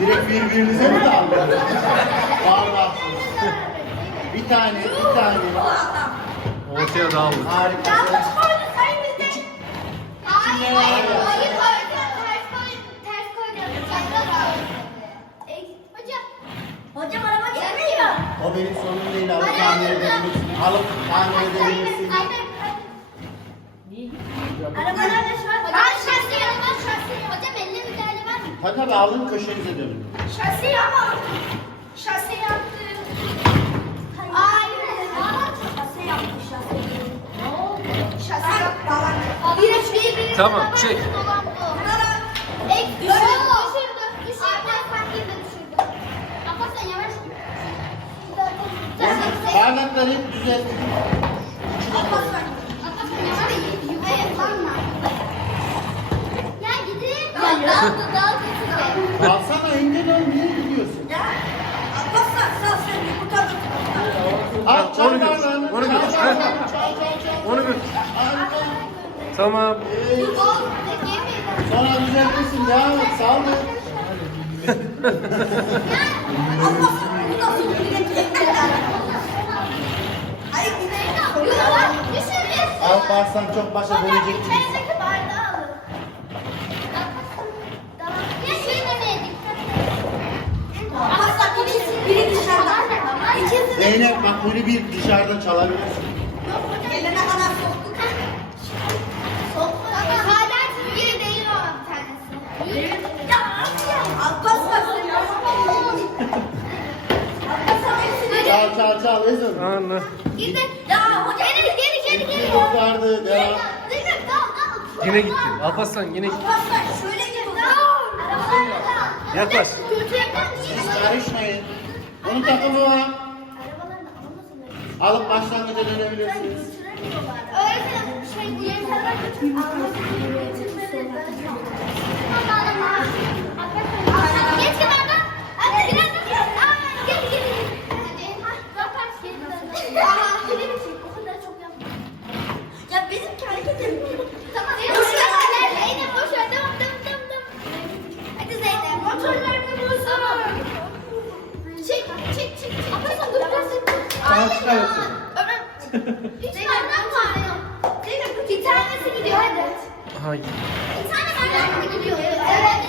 Direkt birbirinize mi daldınız? Var. Bir tane, bir tane. Ortaya dağıldı. Harika. Yanlış koydun sayın bizde. İçinde Hayır, var hayır, ya. hayır, ters koydun, ters koydun. Ey, Hocam. Hocam araba gelmiyor. O benim sorunum değil. Alıp tamir edebilirsin. Alıp tamir edebilirsin. Arabalarda şu an... Ben şasi yanıma şasi. Hocam eline Tabii tabii alın köşenize dönün. Şasi ama. Şasi yaptı. Hayır. Şasi yaptı şasi. Ne oldu? Şasi yaptı. Bir birbirine Tamam, beraber çek. dolandı. Ek düşürdü. Düşürdü. Düşürdü. Alparslan girdi düşürdü. Alparslan yavaş git. Bardakları hep kalma. Ya gidin. Ya dağıldı Tamam. Evet. Sonra düzeltirsin. Et. Sağ ol. Alparslan çok başa dönecek gibi. Zeynep bak bunu bir dışarıda çalabilirsin. Eline kadar soktuk. Soktuk. Hala biri değil o bir tanesi. Ya Alparslan. Alparslan hepsini. Çal çal çal Ezin. Anla. Gidin. Ya hoca geri geri geri geri. Devam. Zeynep dal dal. Yine gitti. Alparslan yine gitti. Alparslan şöyle gel. Yaklaş. Karışmayın. Onun takımı var. Alıp başlangıca dönebilirsiniz. Öğretmenim şey diye kadar Ya. Çek çek çek. Yaparsan dur dur. Tamam, çıkarıyorsun. Ömer. Aha gitti. Bir tane benden mi gidiyor? Evet.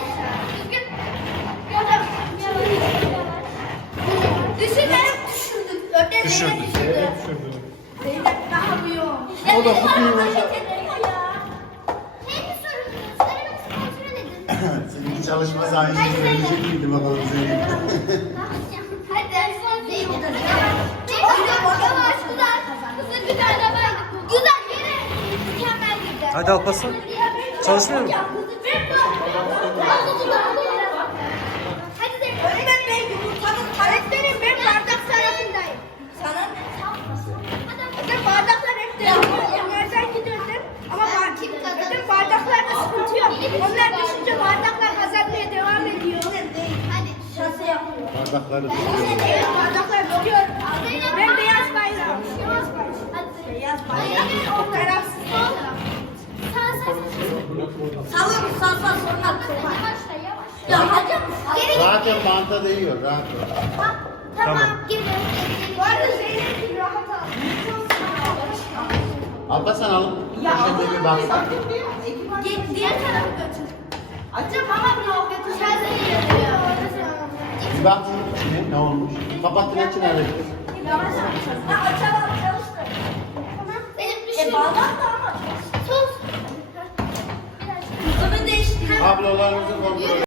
Zeynep düşürdü. Zeynep? O da ediyor ya. Senin çalışma sayesinde verecek miydi bakalım Zeynep? Hadi Zeynep. Yere. Mükemmel gitti. Hadi Alparslan. Çalışmıyor mu? Öğretmen ben yumurtanın ben bardak tarafındayım. Sana Öğretmen bardaklar hep de Onlardan gidiyorsun ama öğretmen bardaklarda sıkıntı yok. Onlar düşünce bardaklar kazanmaya devam ediyor. Bardakları Evet bardaklar duruyor. Ben beyaz bayrak. Beyaz bayrak. O tarafsız. Sağ ol, sağ sağ sonra. Yavaşla yavaşla. Ya hocam. Geri Zaten banta değiyor. Rahat ol. Tamam. Tamam. Geri. Bu arada Zeynep'in rahat al. Alparslan alıp köşede bir baksana. Ge- Diğer tarafı götür. Hocam ama blok götür. Şarjı yapıyor. Bir bak içine ne olmuş. Kapatın açın hadi. Yavaş açacağız. Ha açalım çalıştır. Tamam. Benim düşüyor. E bağlan da ama. Sus. Biraz. Kızımı değiştir. Kablolarınızı kontrol